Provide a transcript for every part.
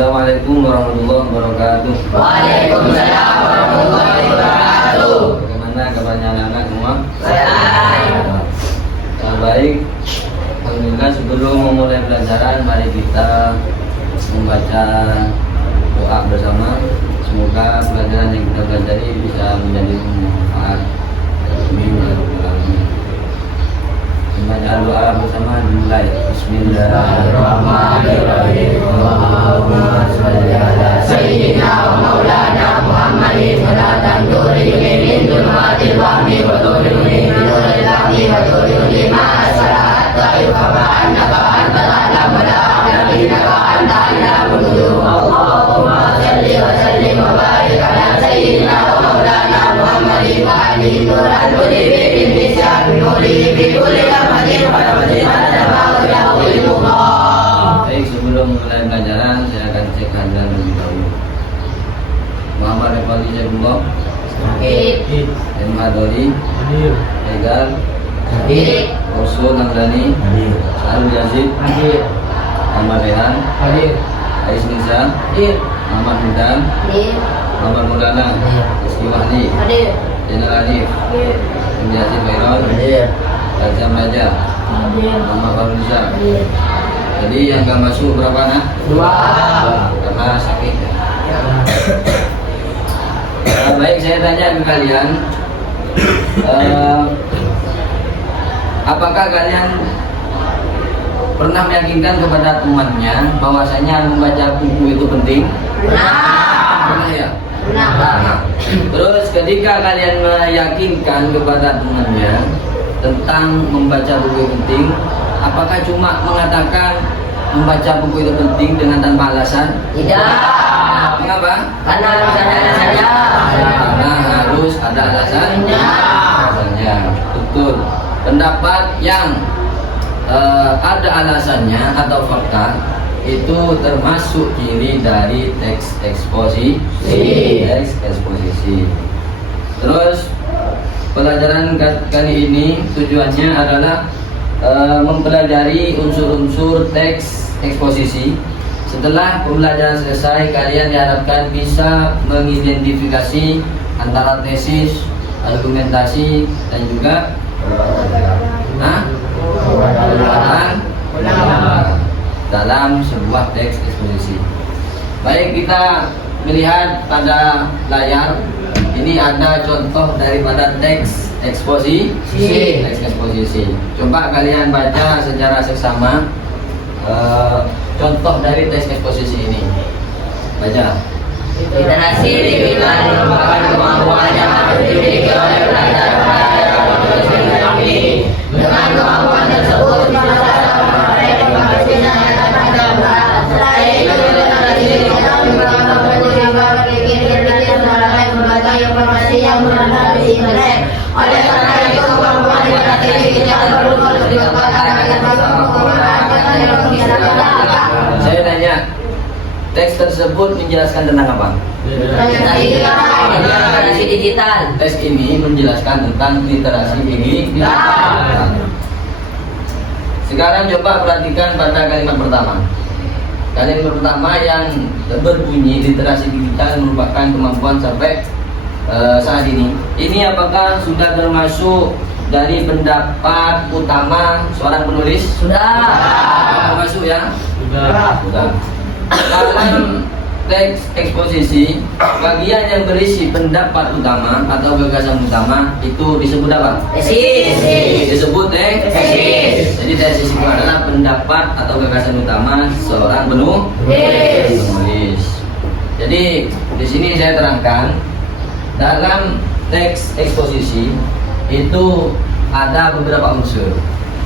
Assalamualaikum warahmatullahi wabarakatuh. Waalaikumsalam warahmatullahi wabarakatuh. Bagaimana kabarnya anak-anak semua? Sehat. Baik. Alhamdulillah, sebelum memulai pelajaran, mari kita membaca doa bersama. Semoga pelajaran yang kita pelajari bisa menjadi manfaat. Amin ya rabbal alamin. Bacaan doa bersama dimulai. Bismillahirrahmanirrahim. Allahumma shalli ala sayyidina wa maulana Muhammadin wa la tanzurni min dhulmatil wahmi wa tudruni min nuril fahmi wa tudruni ma'a salata yuqaba annaka antal alam wa la a'lamu innaka anta alamul ghuyub. Allahumma shalli wa sallim wa barik ala sayyidina wa maulana Muhammadin wa alihi nuran nuri bi misyan nuri bi kulli rahmatin wa rahmatin wa rahmatin. Baik, sebelum mulai pelajaran saya akan cek kehadiran lebih dahulu. Muhammad Refali Jaibullah, M. Adoli, Egal, Rasul Namdani, Sarul Yazid, Ahmad Rehan, Ais Nisa, Muhammad Mudan, Muhammad Mudana, Rizky Wahdi, Jenal Adif, M. Yazid Bayrol, Raja Raja, Muhammad Faruza. Jadi yang gak masuk berapa nak? 2. Karena sakit ya. Baik, saya tanya ke kalian, apakah kalian pernah meyakinkan kepada temannya bahwasanya membaca buku itu penting? Pernah ya? Pernah. Terus ketika kalian meyakinkan kepada temannya tentang membaca buku itu penting, apakah cuma mengatakan membaca buku itu penting dengan tanpa alasan? Tidak. Mengapa? Karena alasannya saja. Karena harus ada alasannya. Alasannya, betul. Pendapat yang ada alasannya atau fakta itu termasuk ciri dari teks eksposisi. Teks eksposisi. Terus pelajaran kali ini tujuannya adalah mempelajari unsur-unsur teks eksposisi. Setelah pembelajaran selesai, kalian diharapkan bisa mengidentifikasi antara tesis, argumentasi, dan juga perbuatan dalam sebuah teks eksposisi. Baik, kita melihat pada layar. Ini ada contoh daripada teks eksposisi. Teks eksposisi. Coba kalian baca secara seksama contoh dari teks eksposisi ini. Baca. Literasi dibilang merupakan kemampuan yang harus dimiliki oleh pelajar pada era menulis kami. Dengan kemampuan tersebut bisa seseorang memperoleh penghasilan yang terhadap selain itu literasi dibilang merupakan kemampuan berpikir menggunakan berbagai informasi yang berada di internet. Oleh karena itu kemampuan literasi digital perlu dikembangkan agar dapat menggunakan teknologi digital. Saya tanya, teks tersebut menjelaskan tentang apa? Literasi digital. Teks ini menjelaskan tentang literasi digital. Sekarang coba perhatikan pada kalimat pertama. Kalimat pertama yang berbunyi literasi digital merupakan kemampuan sampai saat ini. Ini apakah sudah termasuk dari pendapat utama seorang penulis? Sudah. Termasuk ya? Sudah. Dalam teks eksposisi, bagian yang berisi pendapat utama atau gagasan utama itu disebut apa? Tesis. Disebut tesis. Jadi tesis itu adalah pendapat atau gagasan utama seorang penulis. Jadi di sini saya terangkan dalam teks eksposisi itu ada beberapa unsur.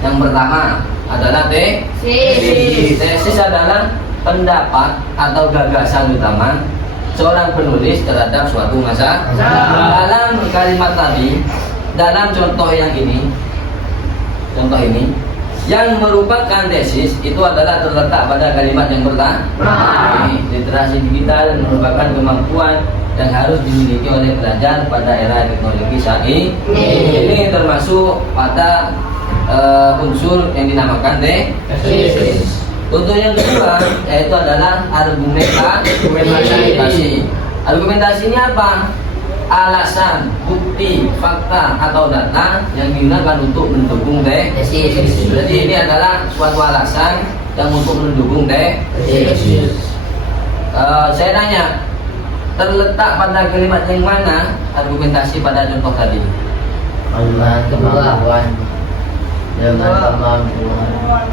Yang pertama adalah tesis. Tesis adalah pendapat atau gagasan utama seorang penulis terhadap suatu masalah. Dalam kalimat tadi, dalam contoh yang ini, yang merupakan tesis itu adalah terletak pada kalimat yang pertama. Literasi digital merupakan kemampuan yang harus dimiliki oleh pelajar pada era teknologi saat ini. Ini termasuk pada unsur yang dinamakan tesis. Untuk yang kedua, yaitu adalah argumentasi. Argumentasi ini apa? Alasan, bukti, fakta atau data yang digunakan untuk mendukung tesis. Jadi ini adalah suatu alasan yang untuk mendukung tesis. Saya tanya, terletak pada kalimat yang mana argumentasi pada contoh tadi? Kemampuan dengan kemampuan.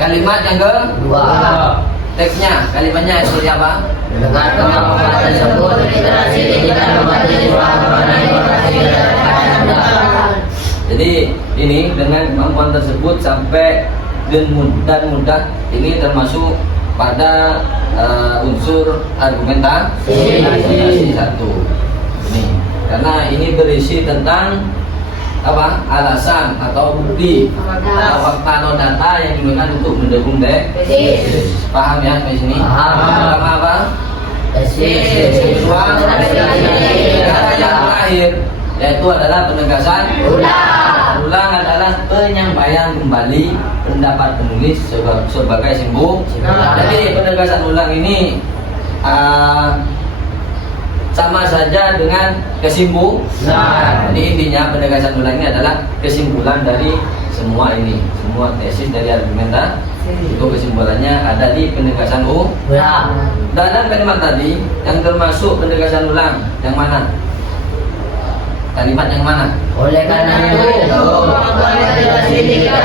Kalimat yang kedua, teksnya, kalimatnya seperti apa? Dengan kemampuan tersebut, literasi digital membantu siswa memenuhi informasi dan. Jadi ini dengan kemampuan tersebut sampai dan mudah ini termasuk pada unsur argumentasi satu. Ini karena ini berisi tentang apa? Alasan atau bukti atau fakta atau data yang digunakan untuk mendukung tesis. Paham ya sampai sini? Paham apa? Tesis. Kedua, kata yang terakhir yaitu adalah penegasan ulang. Ulang adalah penyampaian kembali pendapat penulis sebagai simbol. Jadi penegasan ulang ini sama saja dengan kesimpulan. Jadi intinya penegasan ulang ini adalah kesimpulan dari semua ini, semua tesis dari argumentasi. Itu kesimpulannya ada di penegasan ulang. Dalam kalimat tadi yang termasuk penegasan ulang yang mana? Kalimat yang mana? Oleh karena itu, kemampuan literasi digital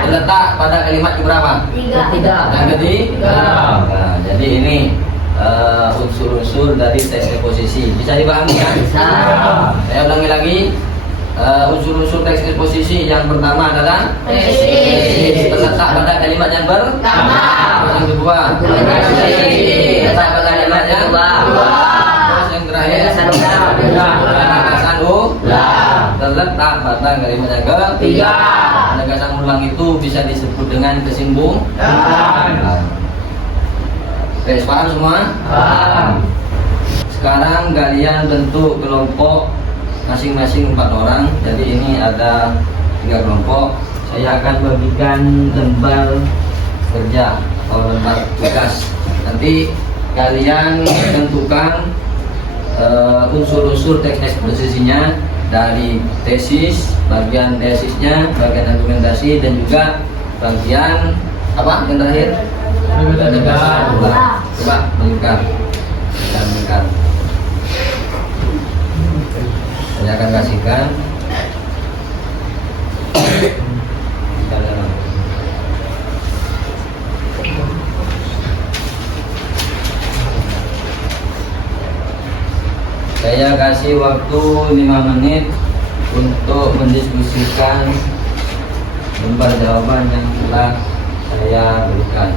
Terletak pada kalimat keberapa? Tiga. Yang ketiga. Nah, jadi ini unsur-unsur dari tes eksposisi bisa dipahami ya? Bisa. Saya ulangi lagi. Unsur-unsur teks eksposisi yang pertama adalah Tesis. terletak pada kalimat yang pertama. Yang kedua, terletak pada kalimat yang kedua. Terus yang terakhir, penegasan ulang. Terletak pada kalimat yang ketiga. Penegasan ulang itu bisa disebut dengan kesimpulan. Oke, paham semua? Paham. Sekarang kalian bentuk kelompok masing-masing 4 orang. Jadi ini ada 3 kelompok. Saya akan bagikan lembar kerja atau lembar tugas. Nanti kalian tentukan unsur-unsur teks eksposisinya dari tesis, bagian tesisnya, bagian argumentasi, dan juga bagian apa yang terakhir? Coba melingkar. Saya akan kasihkan. Saya kasih waktu 5 menit untuk mendiskusikan lembar jawaban yang telah saya berikan.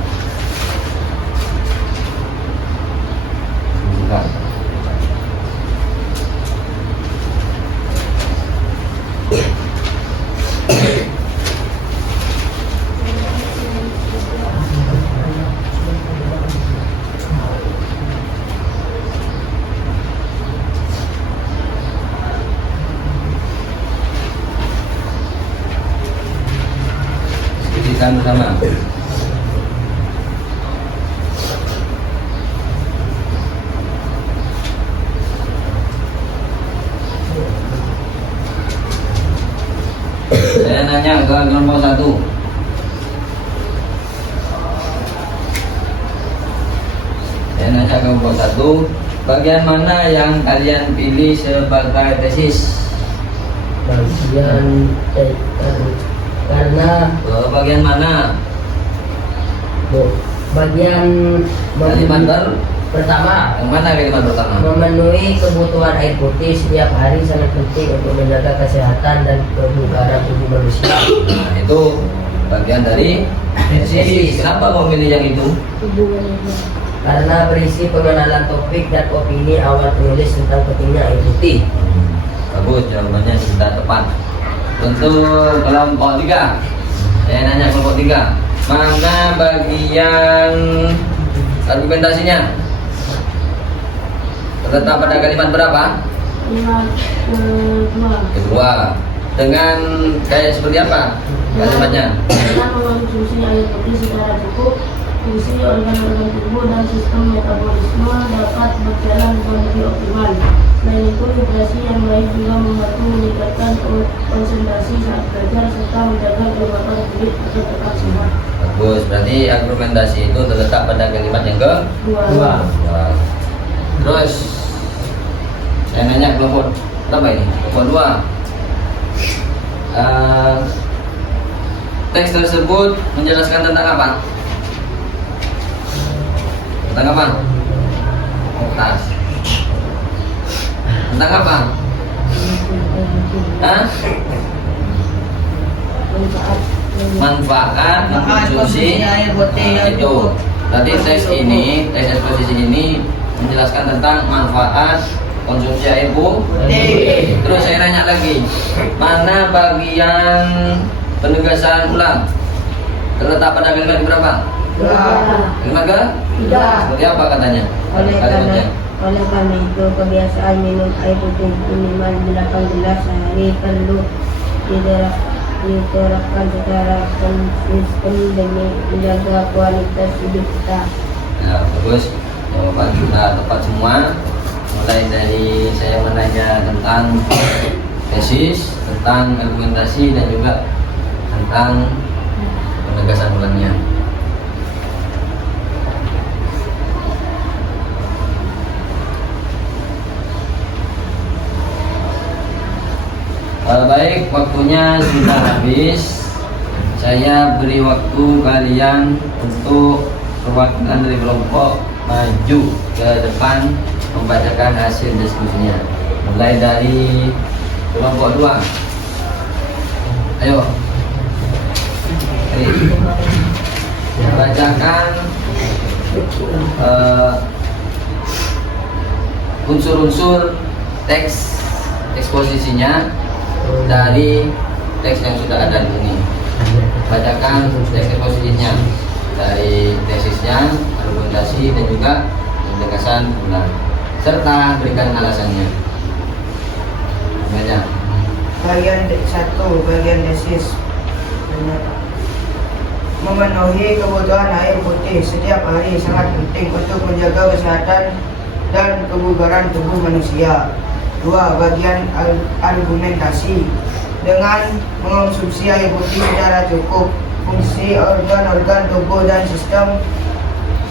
Bukan. Diskusikan bersama. Saya nanya ke kelompok 1. Saya nanya ke kelompok 1, bagian mana yang kalian pilih sebagai tesis? Bagian karena Bagian mana? bagian Kalimat pertama yang mana kalimat pertama? memenuhi kebutuhan air putih setiap hari sangat penting untuk menjaga kesehatan dan kebugaran tubuh manusia. Nah, itu bagian dari tesis. Kenapa kau pilih yang itu? Karena berisi pengenalan topik dan opini awal penulis tentang pentingnya air putih. Bagus, jawabannya sudah tepat. Untuk kelompok 3, saya nanya kelompok 3, mana bagian argumentasinya? Terletak pada kalimat berapa? Kedua. dengan kayak seperti apa kalimatnya? Dengan mengonsumsi air putih secara cukup, fungsi organ-organ tubuh dan sistem metabolisme dapat berjalan dengan lebih optimal. Selain itu, hidrasi yang baik juga membantu meningkatkan konsentrasi saat belajar serta menjaga kelembapan kulit agar tetap sehat. Bagus, berarti argumentasi itu terletak pada kalimat yang kedua. Terus saya nanya kelompok berapa ini? Kelompok 2. Teks tersebut menjelaskan tentang apa? Tentang apa? Tas. Tentang apa? Hah? Manfaat mengkonsumsi air putih yang itu. cukup. Berarti teks eksposisi ini menjelaskan tentang manfaat konsumsi air putih. Terus saya nanya lagi, mana bagian penegasan ulang? Terletak pada kalimat berapa? Kalimat ke? Seperti apa katanya? Kalimatnya. Oleh karena itu, kebiasaan minum air putih minimal 8 gelas sehari perlu diterapkan secara konsisten demi menjaga kualitas hidup kita. Ya, bagus. Jawaban kita tepat semua. Mulai dari saya menanya tentang tesis, tentang argumentasi, dan juga tentang penegasan ulangnya. Baik, waktunya sudah habis. Saya beri waktu kalian untuk perwakilan dari kelompok maju ke depan membacakan hasil diskusinya. Mulai dari kelompok 2. Ayo. Bacakan unsur-unsur teks eksposisinya dari teks yang sudah ada di sini. Bacakan teks eksposisinya dari tesisnya, argumentasi, dan juga penjelasan ulang, serta berikan alasannya. Banyak. Bagian 1, bagian tesis. Memenuhi kebutuhan air putih setiap hari sangat penting untuk menjaga kesehatan dan kebugaran tubuh manusia. 2. Bagian argumentasi. Dengan mengonsumsi air putih secara cukup, fungsi organ-organ tubuh dan sistem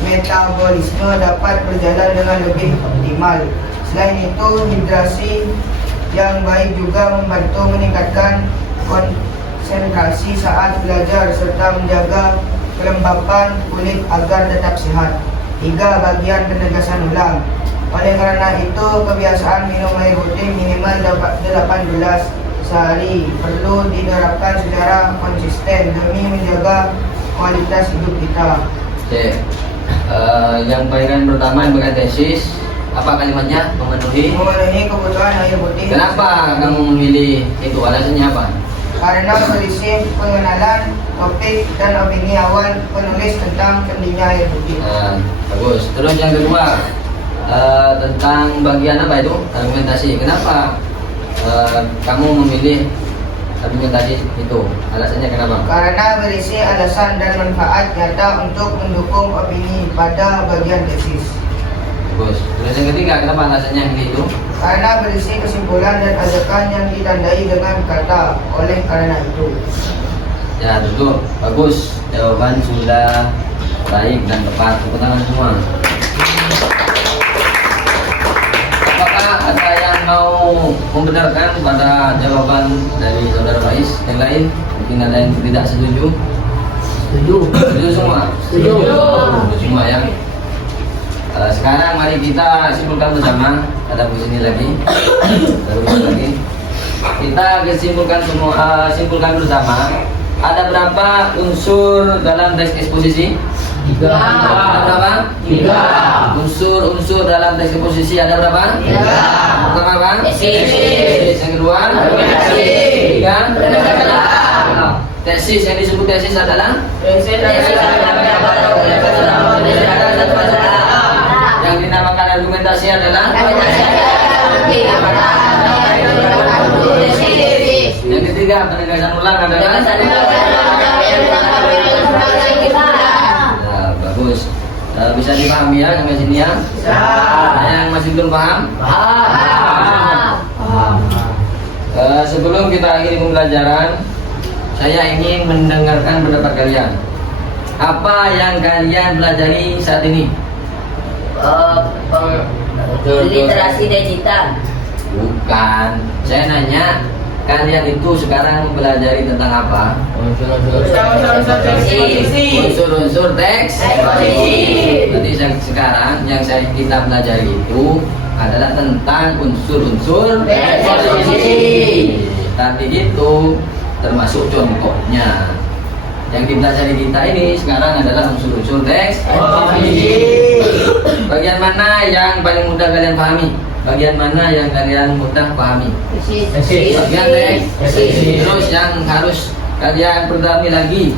metabolisme dapat berjalan dengan lebih optimal. Selain itu, hidrasi yang baik juga membantu meningkatkan konsentrasi saat belajar serta menjaga kelembapan kulit agar tetap sehat. 3. Bagian penegasan ulang. Oleh karena itu, kebiasaan minum air putih minimal 8 gelas sehari perlu diterapkan secara konsisten demi menjaga kualitas hidup kita. Oke. Yang bagian pertama yang bagian tesis, apa kalimatnya? Memenuhi Kebutuhan air putih. Kenapa kamu memilih itu? Alasannya apa? Karena berisi pengenalan topik dan opini awal penulis tentang pentingnya air putih. Bagus. Terus yang kedua, tentang bagian apa itu? Argumentasi. Kenapa kamu memilih argumentasi itu? Alasannya kenapa? Karena berisi alasan dan manfaat nyata untuk mendukung opini pada bagian tesis. Bagus. Terus yang ketiga, kenapa alasannya itu? Karena berisi kesimpulan dan ajakan yang ditandai dengan kata oleh karena itu. Ya, tentu. Bagus. Jawaban sudah baik dan tepat. Tepuk tangan semua. Apakah ada yang mau membenarkan pada jawaban dari saudara Faiz? Yang lain? Mungkin ada yang tidak setuju? Setuju semua? Setuju semua ya. Sekarang mari kita simpulkan bersama. Ada di sini lagi. Kita simpulkan semua, simpulkan bersama. Ada berapa unsur dalam teks eksposisi? 3. Ada berapa? 3. Unsur-unsur dalam teks eksposisi ada berapa? 3. Pertama apa? Tesis. Yang kedua? Argumentasi. Ketiga? Tesis, yang disebut tesis adalah? Yang dinamakan argumentasi adalah? Yang ketiga? ketiga, penegasan ulang adalah ya, bagus. Bisa dipahami ya sampai sini ya? Ada yang masih belum paham? Sebelum kita akhiri pembelajaran, saya ingin mendengarkan pendapat kalian. Apa yang kalian pelajari saat ini? Literasi digital. Bukan. Saya nanya, kalian itu sekarang mempelajari tentang apa? Unsur-unsur teks eksposisi. Berarti sekarang yang kita pelajari itu adalah tentang unsur-unsur teks eksposisi. Tadi itu termasuk contohnya. Yang dipelajari kita ini sekarang adalah unsur-unsur teks eksposisi. Bagian mana yang paling mudah kalian pahami? Bagian mana yang kalian mudah pahami? Bagian teks eksposisi. Terus yang harus kalian perdami lagi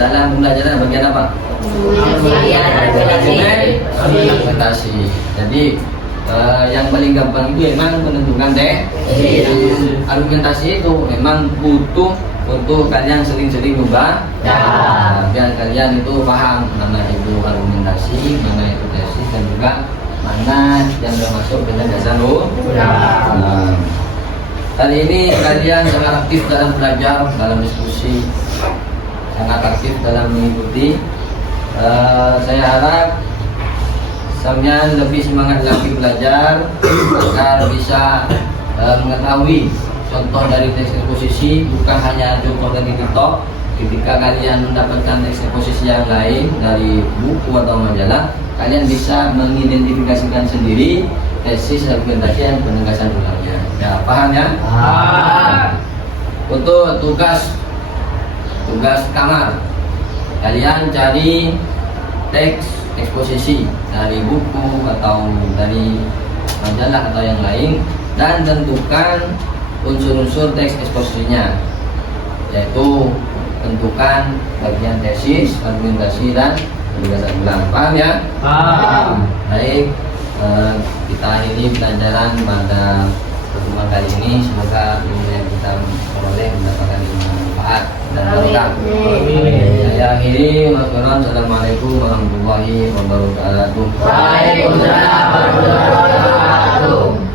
dalam pembelajaran bagian apa? Argumentasi. Jadi yang paling gampang itu memang menentukan teks. Argumentasi itu memang butuh untuk kalian sering-sering ubah biar kalian itu paham mana itu argumentasi, mana itu tesis, dan juga mana yang termasuk penegasan kali ini kalian sangat aktif dalam belajar, dalam diskusi, sangat aktif dalam mengikuti. Saya harap kalian lebih semangat lagi belajar agar bisa mengetahui contoh dari teks eksposisi, bukan hanya contoh dari TikTok. Ketika kalian mendapatkan teks eksposisi yang lain dari buku atau majalah, kalian bisa mengidentifikasikan sendiri tesis, argumentasi, dan penegasan ulangnya. Ya, paham ya? Untuk tugas kamar, kalian cari teks eksposisi dari buku atau dari majalah atau yang lain dan tentukan unsur-unsur teks eksposisinya, yaitu tentukan bagian tesis, argumentasi, dan penegasan ulang. Paham ya? Paham. Baik, kita akhiri pelajaran pada pertemuan kali ini. Semoga ilmu yang kita peroleh mendapatkan manfaat dan berkah. Saya akhiri. Wassalamualaikum warahmatullahi wabarakatuh. Waalaikumsalam warahmatullahi wabarakatuh.